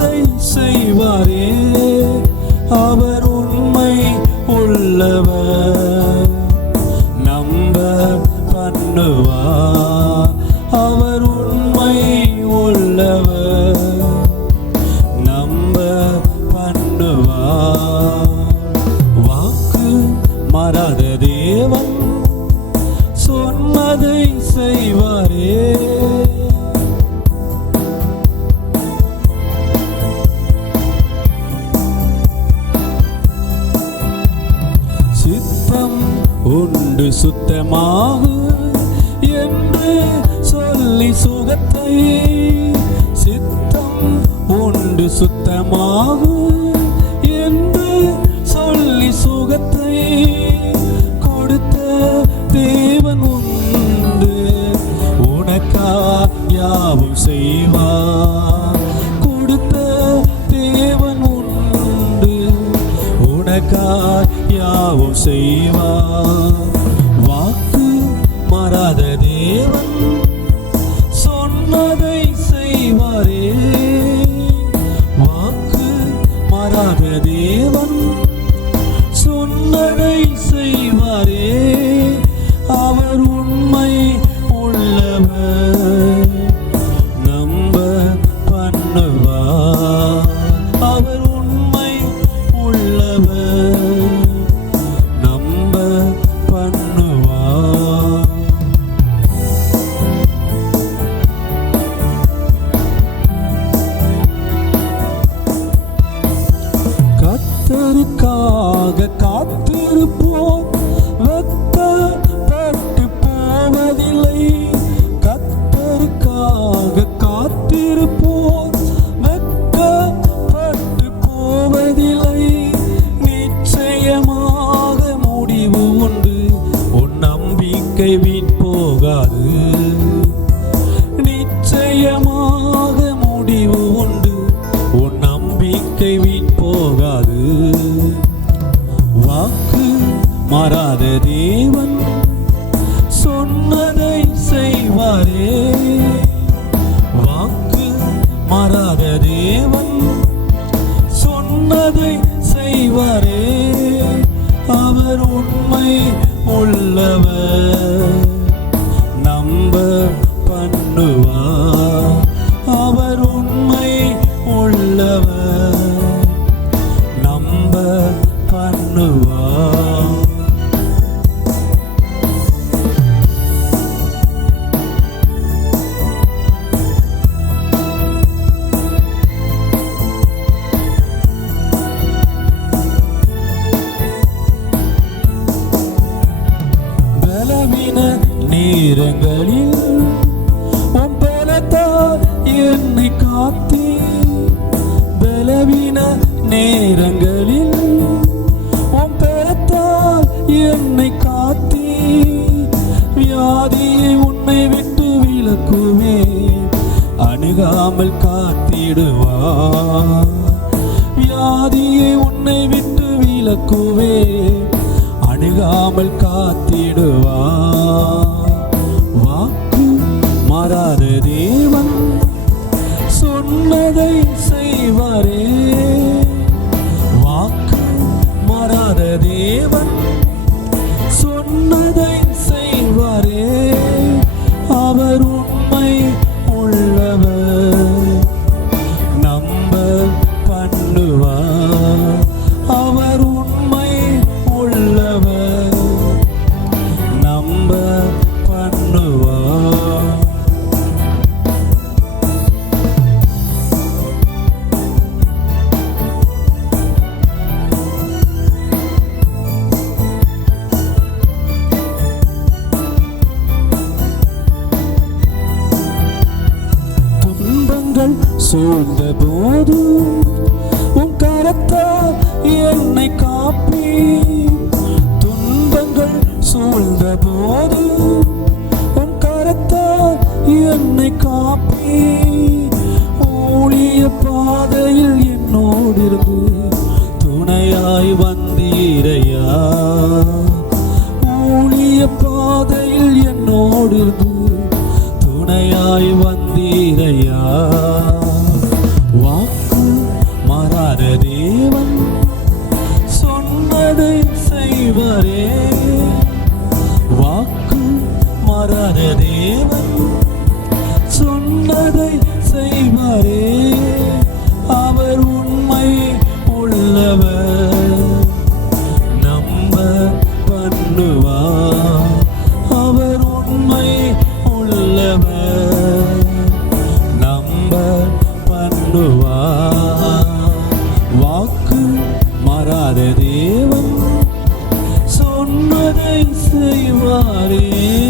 சொன்னதை செய்வாரே, அவர் உண்மை உள்ளவர். நம்ப பண்ணுவார், அவர் உண்மை உள்ளவர். நம்ப பண்ணுவார். வாக்கு மாறாத தேவன் சொன்னதை செய்வாரே. சித்தம் உண்டு சுத்தமாகு என்று சொல்லி சுகத்தை, சித்தம் உண்டு சுத்தமாகு என்று சொல்லி சுகத்தை கொடுத்த தேவன் உண்டு. உனக்கா யாவும் செய்வார், கொடுத்த தேவன் உண்டு. உனக்கா யாவும் செய்வார். வாக்கு மாறாத தேவன் சொன்னதை செய்வாரே. வாக்கு மாறாத தேவன் சொன்னதை செய்வாரே. அவர் உண்மை உள்ளவர். நம்ப பண்ணுவார், அவர் உண்மை உள்ளவர். நம்ப பண்ணுவார். கர்த்தருக்காக காத்திருப்போம், வெட்கப்பட்டு போவதில்லை. கர்த்தருக்காக காத்திருப்போம், வெட்கப்பட்டு போவதில்லை. நிச்சயமாக முடிவு உண்டு, உன் நம்பிக்கை வீண் போகாது. நிச்சயமாக முடிவு உண்டு, உன் நம்பிக்கை வீண் போகாது. வாக்கு மாறாத தேவன் சொன்னதை செய்வாரே. வாக்கு மாறாத தேவன் சொன்னதை செய்வாரே. அவர் உண்மை உள்ளவர். நம்ப பண்ணுவார், அவர் உண்மை உள்ளவர். நம்ப பண்ணுவார். பலவீன நேரங்களில் உன் பலத்தால் என்னை காத்தீ. பலவீன நேரங்களில் உன் பலத்தால் என்னை காத்தீ. வியாதியை உன்னை விட்டு விலக்குவே, அணுகாமல் காத்திடுவார். வியாதியை உன்னை விட்டு விலக்குவே, அணுகாமல் காத்திடுவார். வாக்கு மாறாத தேவன் சொன்னதை செய்வாரே. வாக்கு மாறாத தேவன் சொன்னதை செய்வாரே. அவர் உண்மை உள்ளவர். நம்ப பண்ணுவார், அவர் உண்மை உள்ளவர். நம்ப பண்ணுவார். துன்பங்கள் சூழ்ந்த போது உன் கரத்தால் என்னை காப்பி. துன்பங்கள் சூழ்ந்த போது உன் கரத்தால் என்னை காப்பி. ஊழிய பாதையில் என்னோடு இருந்து துணையாய் வந்தீரையா. ஊழிய பாதையில் என்னோடு இருந்து துணையாய் வந்தீரையா. வாக்கு பண்ணுவார். வாக்கு மாறாத தேவன் சொன்னதை செய்வாரே.